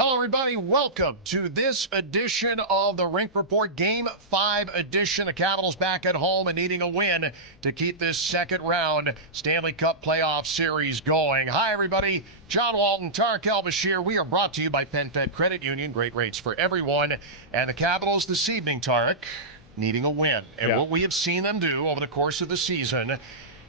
Hello, everybody. Welcome to this edition of the Rink Report, Game 5 edition. The Capitals back at home and needing a win to keep this second round Stanley Cup playoff series going. Hi, everybody. John Walton, Tarik, El-Bashir. We are brought to you by PenFed Credit Union. Great rates for everyone. And the Capitals this evening, Tarik, needing a win. And what we have seen them do over the course of the season,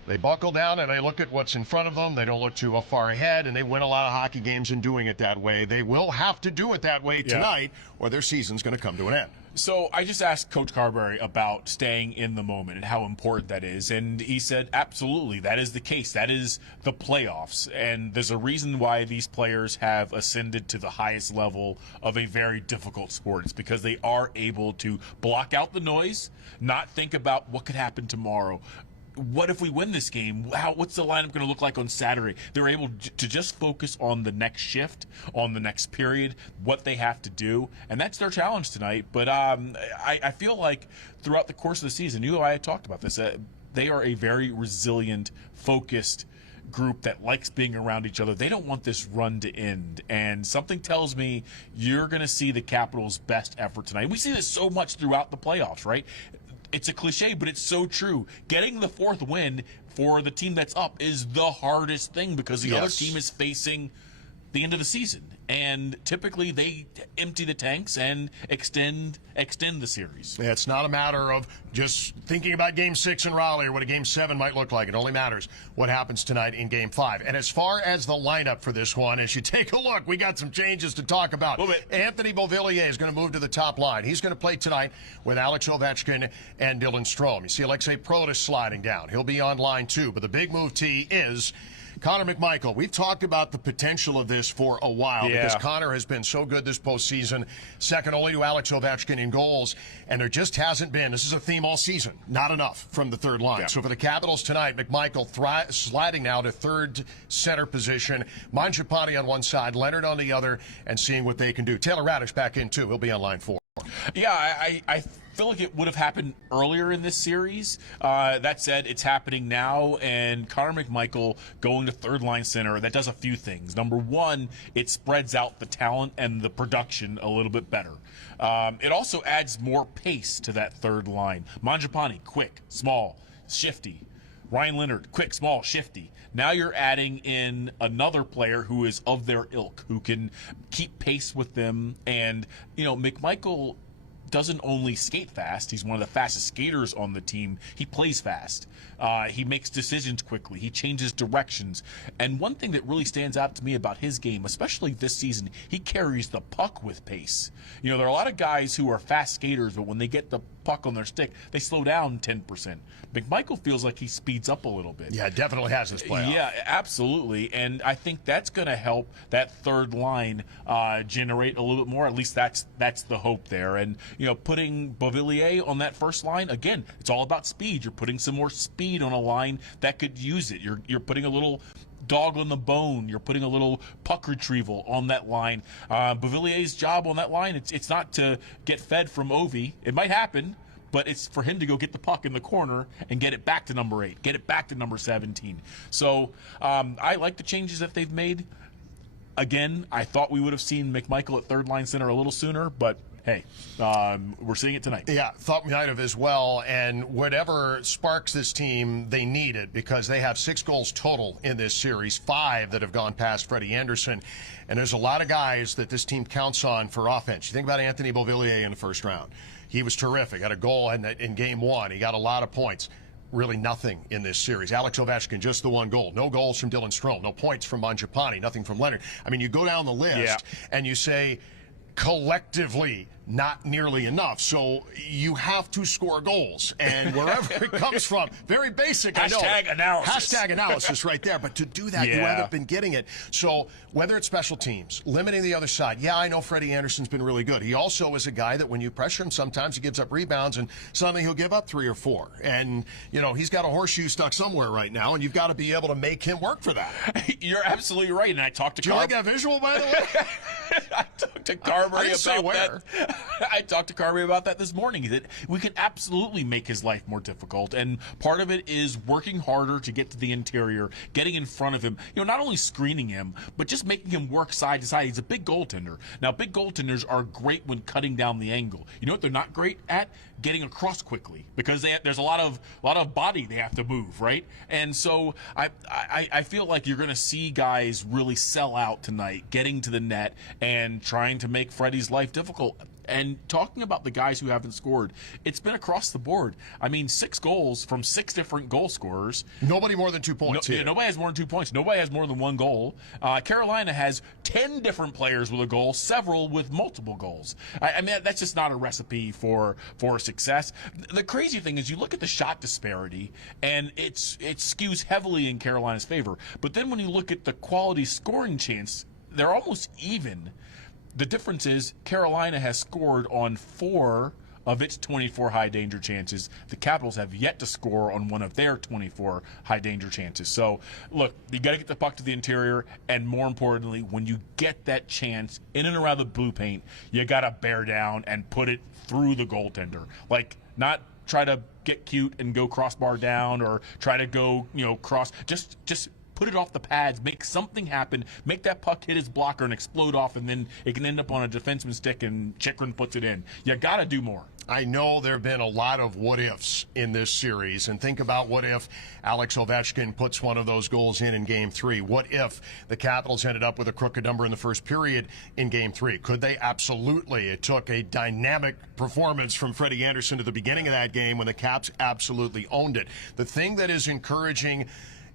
they buckle down and they look at what's in front of them. They don't look too far ahead, and they win a lot of hockey games in doing it that way. They will have to do it that way tonight, or their season's going to come to an end. So I just asked Coach Carberry about staying in the moment and how important that is, and he said absolutely, that is the case. That is the playoffs, and there's a reason why these players have ascended to the highest level of a very difficult sport. It's because they are able to block out the noise, not think about what could happen tomorrow. What if we win this game? What's the lineup going to look like on Saturday? They're able to just focus on the next shift, on the next period, what they have to do, and that's their challenge tonight. But I feel like throughout the course of the season, you and I talked about this, they are a very resilient, focused group that likes being around each other. They don't want this run to end, and something tells me you're going to see the Capitals' best effort tonight. We see this so much throughout the playoffs, right? It's a cliche, but it's so true. Getting the fourth win for the team that's up is the hardest thing because the other team is facing the end of the season. And typically they empty the tanks and extend the series. Yeah, it's not a matter of just thinking about Game 6 in Raleigh or what a Game 7 might look like. It only matters what happens tonight in Game 5. And as far as the lineup for this one, as you take a look, we got some changes to talk about. Anthony Beauvillier is going to move to the top line. He's going to play tonight with Alex Ovechkin and Dylan Strome. You see Alexei Protas sliding down. He'll be on line 2. But the big move, T, is Connor McMichael. We've talked about the potential of this for a while because Connor has been so good this postseason, second only to Alex Ovechkin in goals, and there just hasn't been, this is a theme all season, not enough from the third line. So for the Capitals tonight, McMichael sliding now to third center position, Mangiapane on one side, Leonard on the other, and seeing what they can do. Taylor Radish back in too. He'll be on line 4. Yeah, I feel like it would have happened earlier in this series. That said, it's happening now, and Connor McMichael going to third-line center, that does a few things. Number one, it spreads out the talent and the production a little bit better. It also adds more pace to that third line. Mangiapane, quick, small, shifty. Ryan Leonard, quick, small, shifty. Now you're adding in another player who is of their ilk, who can keep pace with them. And, you know, McMichael doesn't only skate fast. He's one of the fastest skaters on the team. He plays fast. He makes decisions quickly. He changes directions. And one thing that really stands out to me about his game, especially this season, he carries the puck with pace. You know, there are a lot of guys who are fast skaters, but when they get the puck on their stick, they slow down 10%. McMichael feels like he speeds up a little bit. Yeah, definitely has this playoff. Yeah, absolutely. And I think that's going to help that third line generate a little bit more. At least that's the hope there. And, you know, putting Beauvillier on that first line, again, it's all about speed. You're putting some more speed on a line that could use it. You're putting a little dog on the bone. You're putting a little puck retrieval on that line. Beauvillier's job on that line, it's not to get fed from Ovi. It might happen, but it's for him to go get the puck in the corner and get it back to number 8, get it back to number 17. So I like the changes that they've made. Again, I thought we would have seen McMichael at third line center a little sooner, but hey, we're seeing it tonight. Yeah, thought we might have as well. And whatever sparks this team, they need it because they have 6 goals total in this series, 5 that have gone past Freddie Anderson. And there's a lot of guys that this team counts on for offense. You think about Anthony Beauvillier in the first round. He was terrific. Had a goal in game 1. He got a lot of points. Really nothing in this series. Alex Ovechkin, just the 1 goal. No goals from Dylan Strome. No points from Mangiapane. Nothing from Leonard. I mean, you go down the list and you say, collectively, not nearly enough. So you have to score goals. And wherever it comes from, very basic, Hashtag analysis. Hashtag analysis right there. But to do that, you end up in getting it. So whether it's special teams, limiting the other side, I know Freddie Anderson's been really good. He also is a guy that when you pressure him, sometimes he gives up rebounds, and suddenly he'll give up 3 or 4. And, you know, he's got a horseshoe stuck somewhere right now, and you've got to be able to make him work for that. You're absolutely right. And I talked to Do you like that visual, by the way? I talked to Carberry about where. that. I talked to Carberry about that this morning. That we can absolutely make his life more difficult, and part of it is working harder to get to the interior, getting in front of him. Not only screening him, but just making him work side to side. He's a big goaltender. Now, big goaltenders are great when cutting down the angle. You know what they're not great at? Getting across quickly, because there's a lot of body they have to move, right? And so I feel like you're going to see guys really sell out tonight, getting to the net and trying to make Freddie's life difficult. And talking about the guys who haven't scored, it's been across the board. I mean, 6 goals from 6 different goal scorers. Nobody more than 2 points. Nobody has more than 2 points. Nobody has more than 1 goal. Carolina has 10 different players with a goal, several with multiple goals. I mean, that's just not a recipe for success. The crazy thing is you look at the shot disparity, and it skews heavily in Carolina's favor. But then when you look at the quality scoring chance, they're almost even. The difference is Carolina has scored on 4 of its 24 high danger chances. The Capitals have yet to score on one of their 24 high danger chances. So, look, you got to get the puck to the interior, and more importantly, when you get that chance in and around the blue paint, you got to bear down and put it through the goaltender. Like, not try to get cute and go crossbar down or try to go, cross. Just put it off the pads, make something happen, make that puck hit his blocker and explode off, and then it can end up on a defenseman's stick and Chychrun puts it in. You got to do more. I know there have been a lot of what-ifs in this series, and think about what if Alex Ovechkin puts one of those goals in Game 3. What if the Capitals ended up with a crooked number in the first period in Game 3? Could they? Absolutely. It took a dynamic performance from Freddie Anderson at the beginning of that game when the Caps absolutely owned it. The thing that is encouraging,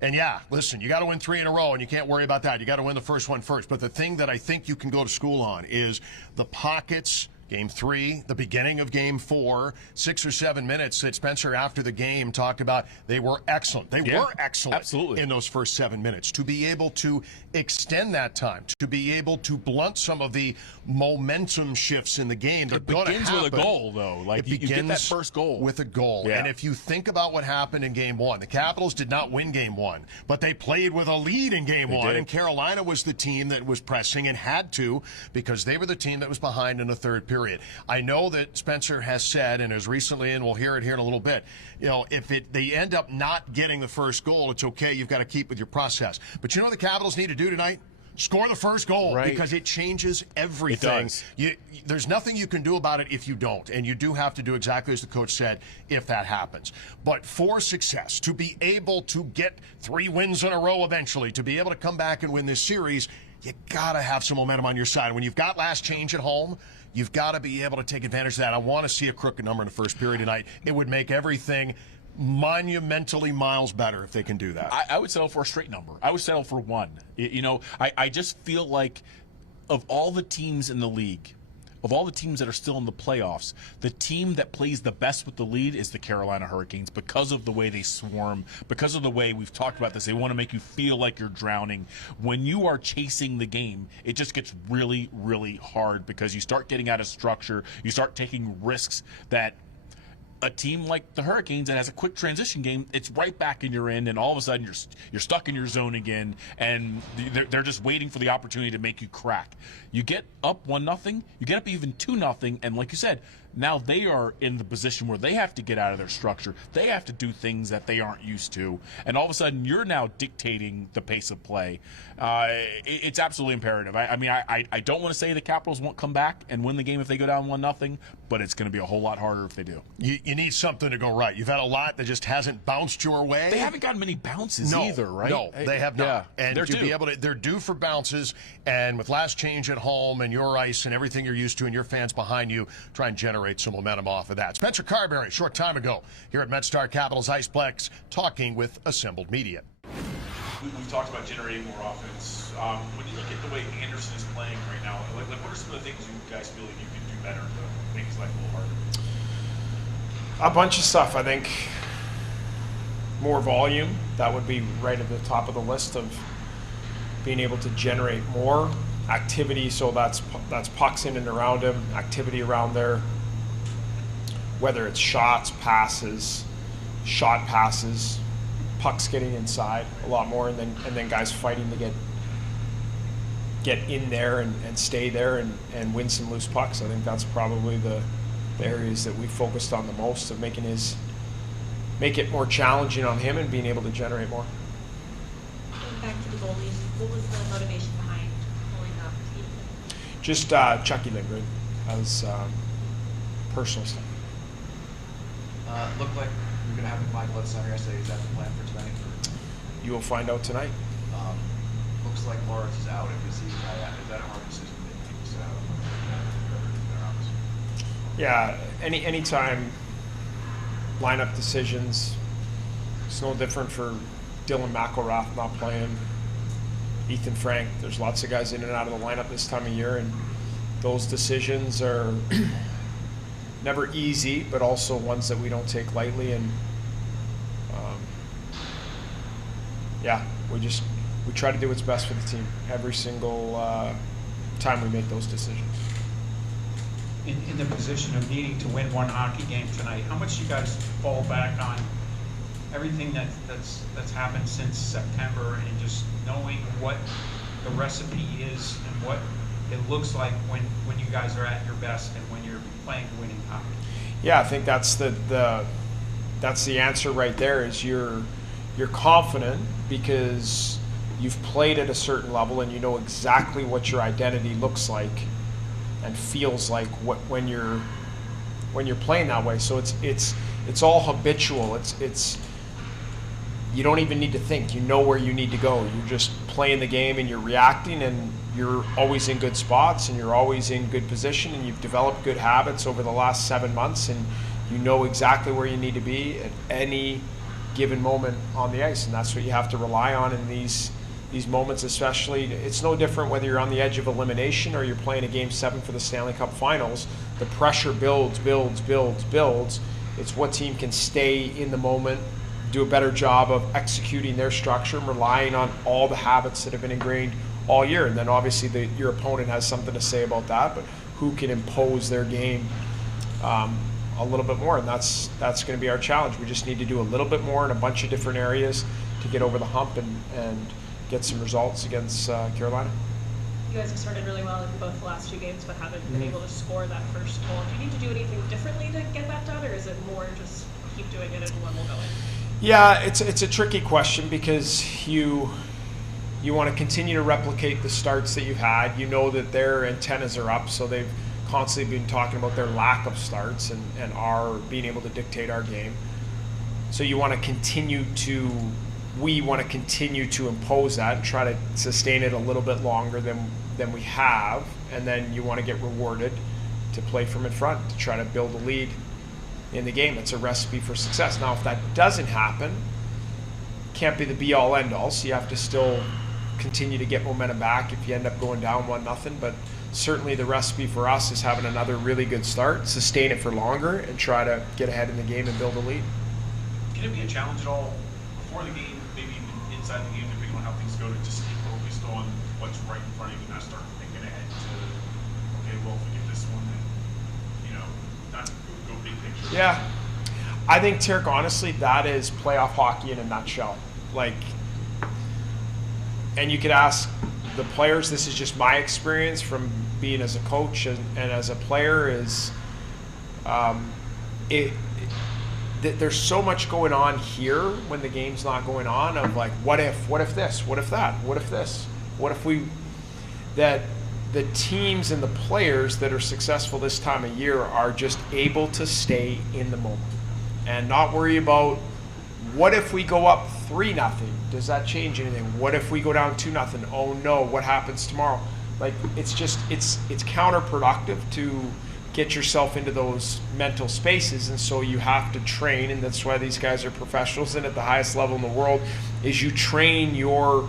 and yeah, listen, you got to win 3 in a row, and you can't worry about that. You got to win the first one first. But the thing that I think you can go to school on is the pockets. Game 3, the beginning of Game 4, 6 or 7 minutes that Spencer after the game talked about. They were excellent. They were excellent absolutely. In those first 7 minutes. To be able to extend that time, to be able to blunt some of the momentum shifts in the game. It begins with a goal, though. Like, you get that first goal. With a goal. Yeah. And if you think about what happened in Game 1, the Capitals did not win Game 1, but they played with a lead in Game 1. And Carolina was the team that was pressing and had to, because they were the team that was behind in the third period. I know that Spencer has said, and as recently, and we'll hear it here in a little bit, if they end up not getting the first goal, it's okay. You've got to keep with your process. But you know what the Capitals need to do tonight? Score the first goal, right? Because it changes everything. It does. There's nothing you can do about it if you don't, and you do have to do exactly as the coach said if that happens. But for success, to be able to get 3 wins in a row eventually, to be able to come back and win this series, you got to have some momentum on your side. When you've got last change at home, you've got to be able to take advantage of that. I want to see a crooked number in the first period tonight. It would make everything monumentally miles better if they can do that. I would settle for a straight number. I would settle for 1. I just feel like of all the teams in the league, of all the teams that are still in the playoffs, the team that plays the best with the lead is the Carolina Hurricanes, because of the way they swarm, because of the way we've talked about this. They want to make you feel like you're drowning. When you are chasing the game, it just gets really, really hard, because you start getting out of structure. You start taking risks that a team like the Hurricanes that has a quick transition game, it's right back in your end, and all of a sudden you're stuck in your zone again, and they're just waiting for the opportunity to make you crack. You get up 1-0, you get up even 2-0, and like you said, now they are in the position where they have to get out of their structure. They have to do things that they aren't used to, and all of a sudden you're now dictating the pace of play. It's absolutely imperative. I don't want to say the Capitals won't come back and win the game if they go down 1-0, but it's going to be a whole lot harder if they do. You need something to go right. You've had a lot that just hasn't bounced your way. They haven't gotten many bounces either, right? No, they have not. Yeah, and they're to be able to, they're due for bounces. And with last change at home and your ice and everything you're used to and your fans behind you, try and generate some momentum off of that. Spencer Carberry, a short time ago, here at MetStar Capitals Iceplex, talking with Assembled Media. We've talked about generating more offense. When you look at the way Anderson is playing right now, like what are some of the things you guys feel like you can do better to make his life a little harder? A bunch of stuff. I think more volume. That would be right at the top of the list of being able to generate more activity. So that's pucks in and around him, activity around there. Whether it's shots, passes, shot passes, pucks getting inside a lot more, and then guys fighting to get in there and stay there and win some loose pucks. I think that's probably the areas that we focused on the most, of make it more challenging on him and being able to generate more. Going back to the goalies, what was the motivation behind pulling up Ethan? Just Chucky Lindgren as personal stuff. Looked like you're going to have a combined blood center yesterday. Is that the plan for tonight? You will find out tonight. Looks like Lawrence is out. If you see that, is that a hard decision to make to sit out? Yeah, anytime lineup decisions, it's no different for Dylan McElrath not playing, Ethan Frank. There's lots of guys in and out of the lineup this time of year, and those decisions are never easy, but also ones that we don't take lightly. And we try to do what's best for the team every single time we make those decisions. In the position of needing to win one hockey game tonight, how much do you guys fall back on everything that's happened since September, and just knowing what the recipe is and what it looks like when you guys are at your best and when you're playing winning hockey? Yeah, I think that's the answer right there. Is you're confident because you've played at a certain level and you know exactly what your identity looks like and feels like when you're playing that way. So it's all habitual. It's you don't even need to think. You know where you need to go. You're just playing the game and you're reacting, and you're always in good spots and you're always in good position, and you've developed good habits over the last 7 months, and you know exactly where you need to be at any given moment on the ice, and that's what you have to rely on in these moments. Especially, it's no different whether you're on the edge of elimination or you're playing a Game 7 for the Stanley Cup Finals. The pressure builds. It's what team can stay in the moment, do a better job of executing their structure and relying on all the habits that have been ingrained all year. And then obviously your opponent has something to say about that, but who can impose their game a little bit more, and that's going to be our challenge. We just need to do a little bit more in a bunch of different areas to get over the hump and get some results against Carolina. You guys have started really well in both the last two games, but haven't been able to score that first goal. Do you need to do anything differently to get that done, or is it more just keep doing it and one will go in? Yeah, it's a tricky question because you want to continue to replicate the starts that you've had. You know that their antennas are up, so they've constantly been talking about their lack of starts and our being able to dictate our game. So we want to continue to impose that and try to sustain it a little bit longer than we have, and then you want to get rewarded to play from in front to try to build a lead in the game. It's a recipe for success. Now, if that doesn't happen, can't be the be-all end-all, so you have to still continue to get momentum back if you end up going down 1-0, but certainly the recipe for us is having another really good start, sustain it for longer, and try to get ahead in the game and build a lead. Can it be a challenge at all before the game, maybe even inside the game, depending on how things go, to just stay focused on what's right in front of you and not start thinking ahead to, okay, well, if we get this one, then, not go big picture? Yeah. I think, Tarik, honestly, that is playoff hockey in a nutshell. And you could ask the players, this is just my experience from being as a coach and as a player, is there's so much going on here when the game's not going on, of what if this, what if that, what if this, what if we, that the teams and the players that are successful this time of year are just able to stay in the moment and not worry about what if we go up 3-0, does that change anything? What if we go down 2-0? Oh no, what happens tomorrow? It's counterproductive to get yourself into those mental spaces, and so you have to train, and that's why these guys are professionals and at the highest level in the world, is you train your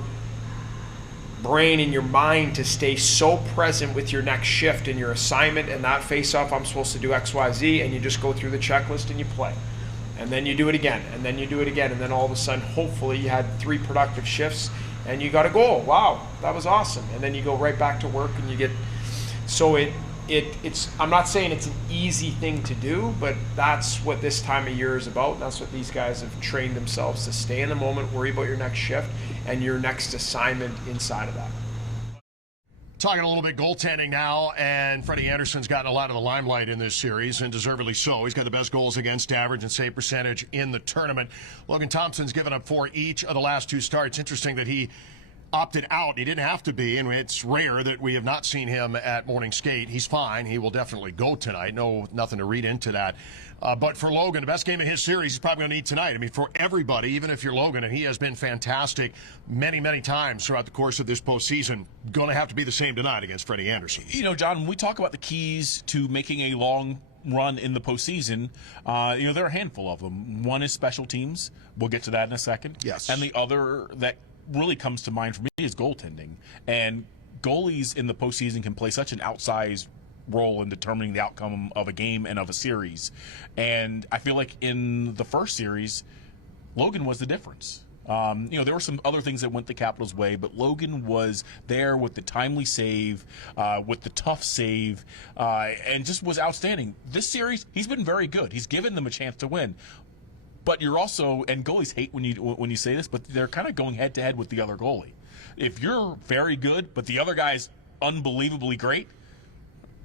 brain and your mind to stay so present with your next shift and your assignment and that face-off, I'm supposed to do X, Y, Z, and you just go through the checklist and you play. And then you do it again, and then you do it again, and then all of a sudden, hopefully, you had 3 productive shifts, and you got a goal. Wow, that was awesome. And then you go right back to work, and you get. So it's. I'm not saying it's an easy thing to do, but that's what this time of year is about. That's what these guys have trained themselves to stay in the moment, worry about your next shift, and your next assignment inside of that. Talking a little bit goaltending now, and Freddie Anderson's gotten a lot of the limelight in this series, and deservedly so. He's got the best goals against average and save percentage in the tournament. Logan Thompson's given up 4 each of the last 2 starts. Interesting that he opted out. He didn't have to be, and it's rare that we have not seen him at morning skate. He's fine. He will definitely go tonight. Nothing to read into that. But for Logan, the best game in his series he's probably going to need tonight. I mean, for everybody, even if you're Logan, and he has been fantastic many, many times throughout the course of this postseason, going to have to be the same tonight against Freddie Anderson. You know, John, when we talk about the keys to making a long run in the postseason, there are a handful of them. One is special teams. We'll get to that in a second. Yes. And the other that really comes to mind for me is goaltending. And goalies in the postseason can play such an outsized role in determining the outcome of a game and of a series. And I feel like in the first series, Logan was the difference. There were some other things that went the Capitals' way, but Logan was there with the timely save, with the tough save, and just was outstanding. This series, he's been very good. He's given them a chance to win. But you're also, and goalies hate when you say this, but they're kind of going head to head with the other goalie. If you're very good, but the other guy's unbelievably great,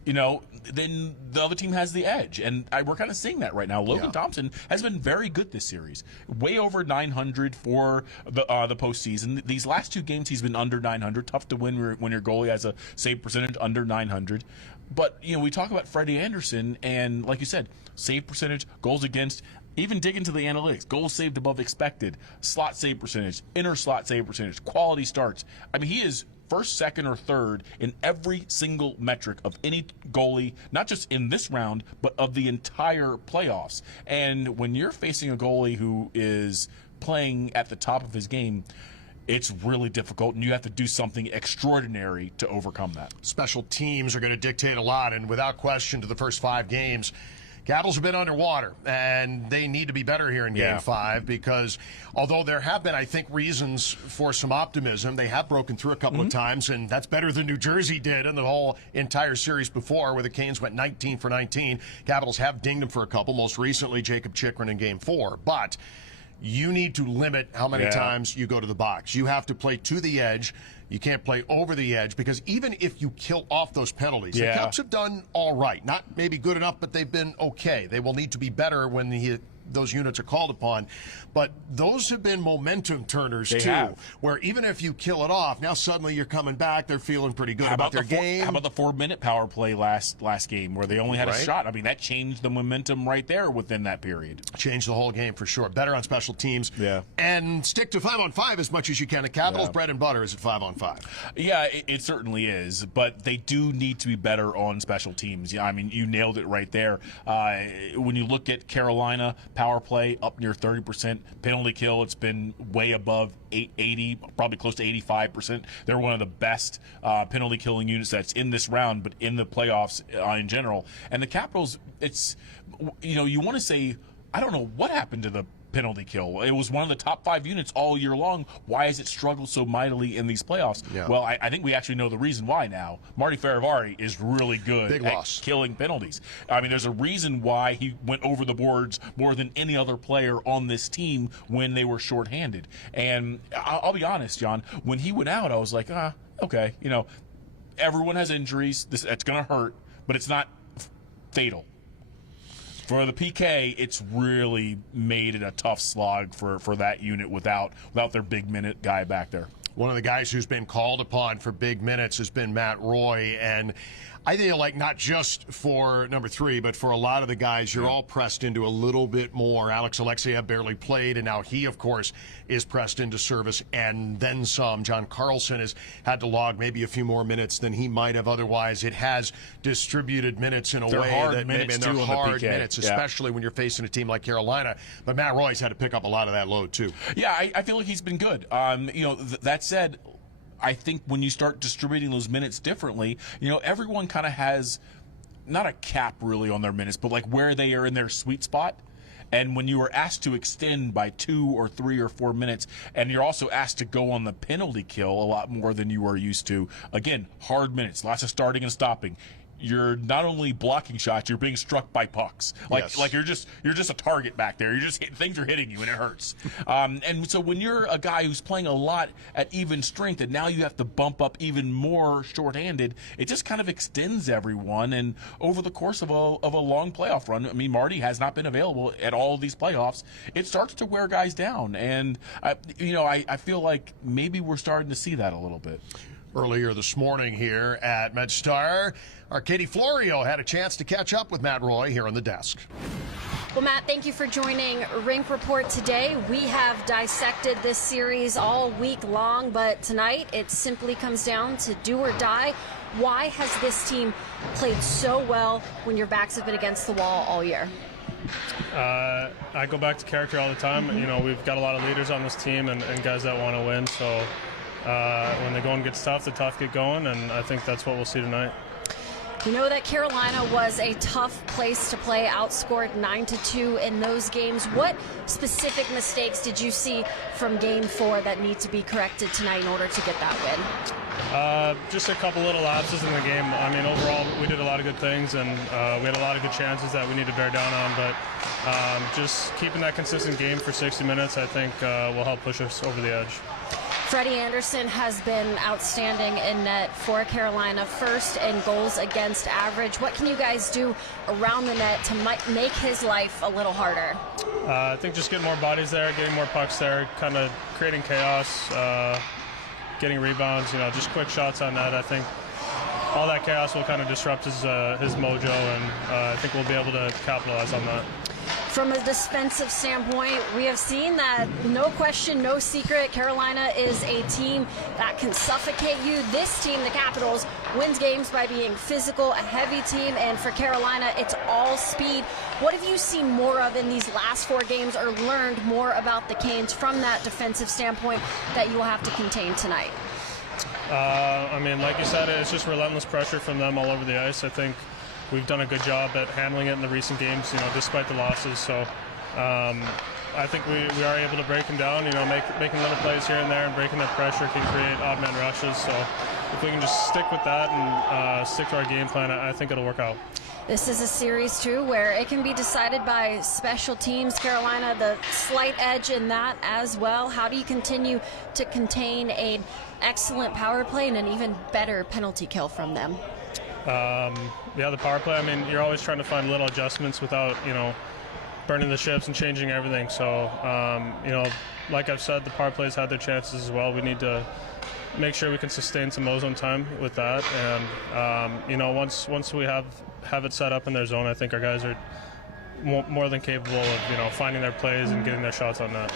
then the other team has the edge. And we're kind of seeing that right now. Logan Thompson has been very good this series. Way over 900 for the postseason. These last 2 games, he's been under 900. Tough to win when your goalie has a save percentage under 900. But, we talk about Freddie Anderson, and like you said, save percentage, goals against. Even dig into the analytics. Goals saved above expected, slot save percentage, inner slot save percentage, quality starts. I mean, he is first, second, or third in every single metric of any goalie, not just in this round, but of the entire playoffs. And when you're facing a goalie who is playing at the top of his game, it's really difficult, and you have to do something extraordinary to overcome that. Special teams are going to dictate a lot, and without question, to the first 5 games, Capitals have been underwater, and they need to be better here in Game 5 because although there have been, I think, reasons for some optimism, they have broken through a couple of times, and that's better than New Jersey did in the whole entire series before where the Canes went 19 for 19. Capitals have dinged them for a couple, most recently Jacob Chychrun in Game 4. But you need to limit how many times you go to the box. You have to play to the edge. You can't play over the edge because even if you kill off those penalties, the Caps have done all right. Not maybe good enough, but they've been okay. They will need to be better when those units are called upon. But those have been momentum turners, too, where even if you kill it off, now suddenly you're coming back, they're feeling pretty good about their game. How about the 4-minute power play last game where they only had a shot? I mean, that changed the momentum right there within that period. Changed the whole game for sure. Better on special teams. And stick to 5-on-5 as much as you can. The Capitals' bread and butter is at 5-on-5. Yeah, it certainly is. But they do need to be better on special teams. Yeah, I mean, you nailed it right there. When you look at Carolina, power play up near 30%. Penalty kill, it's been way above 80, probably close to 85%. They're one of the best penalty killing units that's in this round, but in the playoffs in general. And the Capitals, it's, you want to say, I don't know what happened to the penalty kill. It was one of the top 5 units all year long. Why has it struggled so mightily in these playoffs? Well, I think we actually know the reason why now. Marty Farivari is really good at killing penalties. I mean, there's a reason why he went over the boards more than any other player on this team when they were shorthanded. And I'll be honest, John, when he went out, I was like, okay, everyone has injuries. It's going to hurt, but it's not fatal. For the PK, it's really made it a tough slog for that unit without their big minute guy back there. One of the guys who's been called upon for big minutes has been Matt Roy, and I feel like not just for number 3, but for a lot of the guys, you're all pressed into a little bit more. Alex Alexeyev barely played, and now he, of course, is pressed into service, and then some. John Carlson has had to log maybe a few more minutes than he might have otherwise. It has distributed minutes in a way that maybe they're hard minutes, especially when you're facing a team like Carolina. But Matt Roy's had to pick up a lot of that load, too. Yeah, I feel like he's been good. That said, I think when you start distributing those minutes differently, everyone kind of has not a cap really on their minutes, but like where they are in their sweet spot. And when you are asked to extend by 2 or 3 or 4 minutes, and you're also asked to go on the penalty kill a lot more than you are used to, again, hard minutes, lots of starting and stopping. you're not only blocking shots, you're being struck by pucks. Like you're just a target back there. Things are hitting you and it hurts. And so when you're a guy who's playing a lot at even strength and now you have to bump up even more shorthanded, it just kind of extends everyone. And over the course of a long playoff run, I mean, Marty has not been available at all of these playoffs. It starts to wear guys down, and I feel like maybe we're starting to see that a little bit. Earlier this morning here at MedStar, our Katie Florio had a chance to catch up with Matt Roy here on the desk. Well, Matt, thank you for joining Rink Report today. We have dissected this series all week long, but tonight it simply comes down to do or die. Why has this team played so well when your backs have been against the wall all year? I go back to character all the time. We've got a lot of leaders on this team and guys that want to win. So when the going gets tough, the tough get going, and I think that's what we'll see tonight. We know that Carolina was a tough place to play, outscored 9-2 in those games. What specific mistakes did you see from Game 4 that need to be corrected tonight in order to get that win? Just a couple little lapses in the game. I mean, overall, we did a lot of good things, and we had a lot of good chances that we need to bear down on. But just keeping that consistent game for 60 minutes, I think, will help push us over the edge. Freddie Anderson has been outstanding in net for Carolina, first in goals against average. What can you guys do around the net to make his life a little harder? I think just getting more bodies there, getting more pucks there, kind of creating chaos, getting rebounds, just quick shots on net. I think all that chaos will kind of disrupt his mojo, and I think we'll be able to capitalize on that. From a defensive standpoint, we have seen that, no question, no secret, Carolina is a team that can suffocate you. This team, the Capitals, wins games by being physical, a heavy team, and for Carolina, it's all speed. What have you seen more of in these last 4 games, or learned more about the Canes from that defensive standpoint that you will have to contain tonight? Like you said, it's just relentless pressure from them all over the ice. I think we've done a good job at handling it in the recent games, despite the losses. So I think we are able to break them down, making little plays here and there, and breaking that pressure can create odd man rushes. So if we can just stick with that and stick to our game plan, I think it'll work out. This is a series, too, where it can be decided by special teams. Carolina, the slight edge in that as well. How do you continue to contain an excellent power play and an even better penalty kill from them? The power play, you're always trying to find little adjustments without, burning the ships and changing everything. So, like I've said, the power plays had their chances as well. We need to make sure we can sustain some ozone time with that. And, once we have it set up in their zone, I think our guys are more than capable of, finding their plays and getting their shots on net.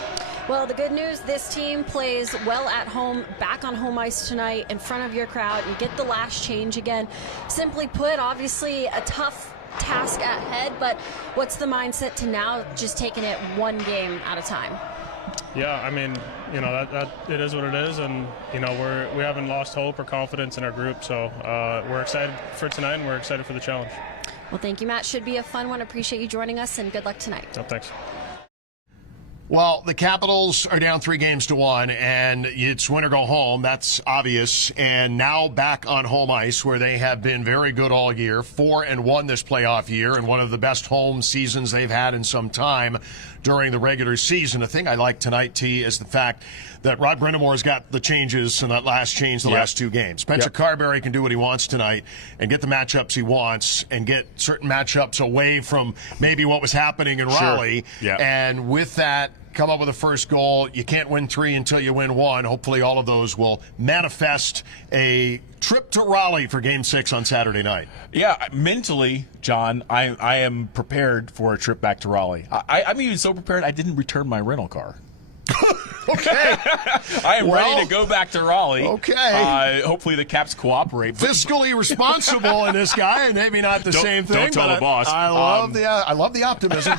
Well, the good news, this team plays well at home, back on home ice tonight in front of your crowd. You get the last change again. Simply put, obviously a tough task ahead, but what's the mindset to now just taking it one game at a time? Yeah, that it is what it is, and we haven't lost hope or confidence in our group, so we're excited for tonight and we're excited for the challenge. Well, thank you, Matt. Should be a fun one. Appreciate you joining us, and good luck tonight. Oh, thanks. Well, the Capitals are down 3-1, and it's win or go home. That's obvious. And now back on home ice, where they have been very good all year, 4-1 this playoff year, and one of the best home seasons they've had in some time during the regular season. The thing I like tonight, T, is the fact that Rod Brendamore's got the changes in that last change the last 2 games. Spencer Carberry can do what he wants tonight and get the matchups he wants and get certain matchups away from maybe what was happening in Raleigh. Yeah. And with that, come up with a first goal. You can't win 3 until you win 1. Hopefully all of those will manifest a trip to Raleigh for Game 6 on Saturday night. Yeah, mentally, John, I am prepared for a trip back to Raleigh. I'm even so prepared I didn't return my rental car. Okay. I am ready to go back to Raleigh. Okay. Hopefully the Caps cooperate. Fiscally responsible in this guy, and maybe not the same thing. Don't tell the boss. I love the optimism.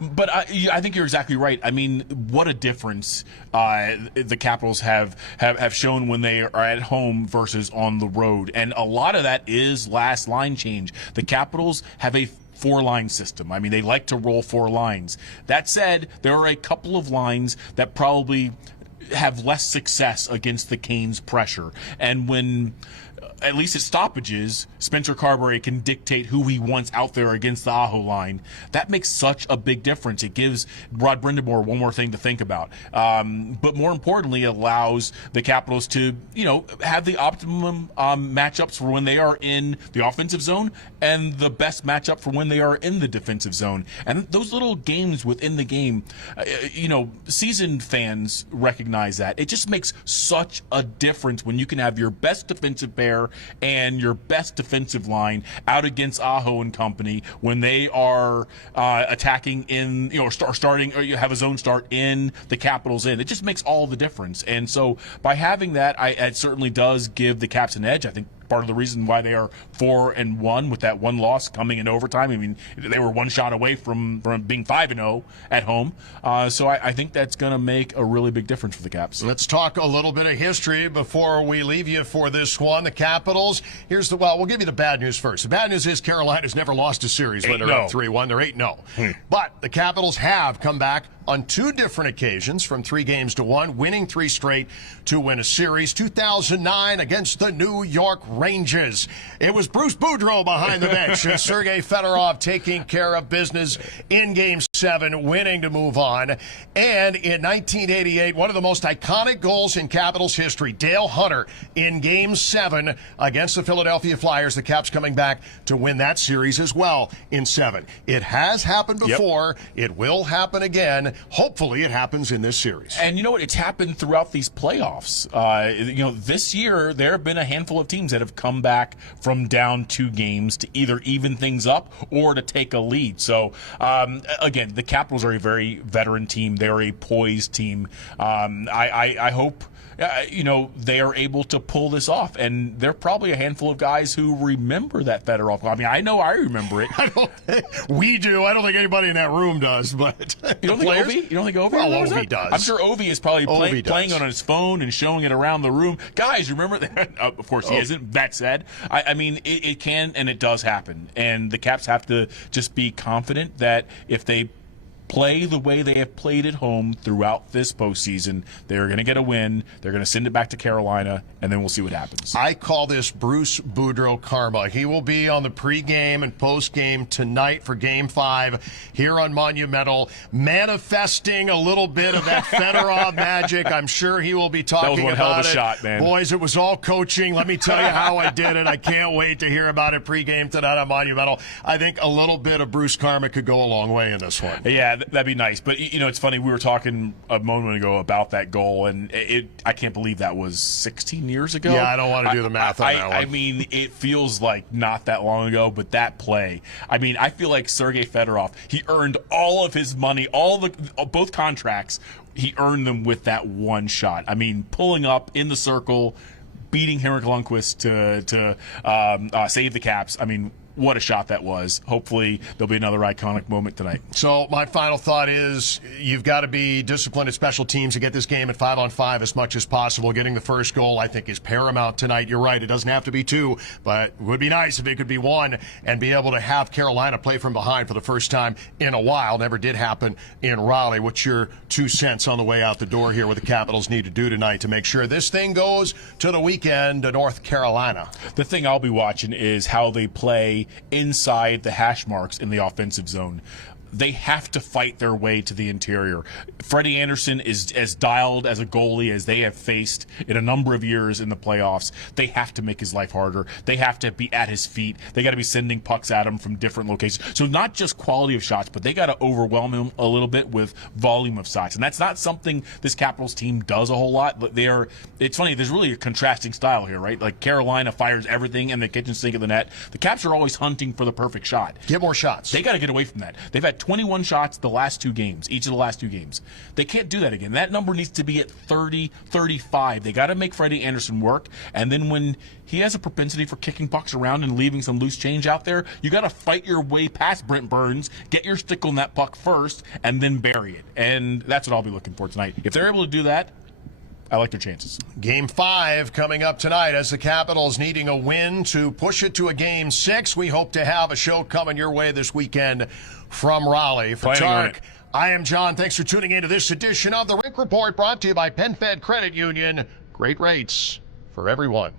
But I think you're exactly right. What a difference the Capitals have shown when they are at home versus on the road. And a lot of that is last line change. The Capitals have a 4-line system. They like to roll 4 lines. That said, there are a couple of lines that probably have less success against the Canes' pressure. And when at least at stoppages, Spencer Carberry can dictate who he wants out there against the Aho line. That makes such a big difference. It gives Rod Brindamore one more thing to think about. But more importantly, it allows the Capitals to, have the optimum matchups for when they are in the offensive zone and the best matchup for when they are in the defensive zone. And those little games within the game, seasoned fans recognize that. It just makes such a difference when you can have your best defensive pair and your best defensive line out against Aho and company when they are attacking in, starting, or you have a zone start in the Capitals end. It just makes all the difference. And so by having that, it certainly does give the Caps an edge. I think part of the reason why they are 4-1 with that one loss coming in overtime. I mean, they were one shot away from being 5-0 at home. So I think that's going to make a really big difference for the Caps. Let's talk a little bit of history before we leave you for this one. The Capitals, we'll give you the bad news first. The bad news is Carolina's never lost a series when they're up 3-1. They're 8-0. But the Capitals have come back on 2 different occasions from 3 games to 1, winning 3 straight to win a series. 2009 against the New York Rangers. It was Bruce Boudreau behind the bench and Sergei Fedorov taking care of business in Game 7, winning to move on. And in 1988, one of the most iconic goals in Capitals history, Dale Hunter in Game 7 against the Philadelphia Flyers. The Caps coming back to win that series as well in 7. It has happened before. Yep. It will happen again. Hopefully it happens in this series. And you know what? It's happened throughout these playoffs. This year there have been a handful of teams that have come back from down 2 games to either even things up or to take a lead. So, again, the Capitals are a very veteran team. They're a poised team. I hope they are able to pull this off. And there are probably a handful of guys who remember that Fedorov. I mean, I know I remember it. We do. I don't think anybody in that room does. But you don't think Ovi? You don't think Ovi? Well, Ovi does. I'm sure Ovi is probably playing on his phone and showing it around the room. Guys, remember that? Of course he isn't. That said, I mean, it can and it does happen. And the Caps have to just be confident that if they play the way they have played at home throughout this postseason, they're going to get a win. They're going to send it back to Carolina, and then we'll see what happens. I call this Bruce Boudreau karma. He will be on the pregame and postgame tonight for Game 5 here on Monumental, manifesting a little bit of that Fedorov magic. I'm sure he will be talking about it. That was one hell of a shot, man. Boys, it was all coaching. Let me tell you how I did it. I can't wait to hear about it pregame tonight on Monumental. I think a little bit of Bruce karma could go a long way in this one. Yeah, that'd be nice. But, it's funny. We were talking a moment ago about that goal, and I can't believe that was 16 years ago. Yeah, I don't want to do the math on that one. I mean, it feels like not that long ago, but that play, I mean, I feel like Sergei Fedorov, he earned all of his money, both contracts, he earned them with that one shot. I mean, pulling up in the circle, beating Henrik Lundqvist to save the Caps. I mean, what a shot that was. Hopefully there'll be another iconic moment tonight. So my final thought is you've got to be disciplined at special teams to get this game at 5-on-5 as much as possible. Getting the first goal, I think, is paramount tonight. You're right. It doesn't have to be 2, but it would be nice if it could be 1 and be able to have Carolina play from behind for the first time in a while. Never did happen in Raleigh. What's your 2 cents on the way out the door here, what the Capitals need to do tonight to make sure this thing goes to the weekend to North Carolina? The thing I'll be watching is how they play inside the hash marks in the offensive zone. They have to fight their way to the interior. Freddie Anderson is as dialed as a goalie as they have faced in a number of years in the playoffs. They have to make his life harder. They have to be at his feet. They got to be sending pucks at him from different locations. So not just quality of shots, but they got to overwhelm him a little bit with volume of shots. And that's not something this Capitals team does a whole lot. But it's funny, there's really a contrasting style here, right? Like Carolina fires everything in the kitchen sink of the net. The Caps are always hunting for the perfect shot. Get more shots. They got to get away from that. They've had 21 shots the last 2 games, each of the last 2 games. They can't do that again. That number needs to be at 30, 35. They got to make Freddie Anderson work, and then when he has a propensity for kicking pucks around and leaving some loose change out there, you got to fight your way past Brent Burns, get your stick on that puck first, and then bury it. And that's what I'll be looking for tonight. If they're able to do that, I like their chances. Game 5 coming up tonight as the Capitals needing a win to push it to a Game 6. We hope to have a show coming your way this weekend from Raleigh. For Tarik, I am John. Thanks for tuning in to this edition of the Rink Report, brought to you by PenFed Credit Union. Great rates for everyone.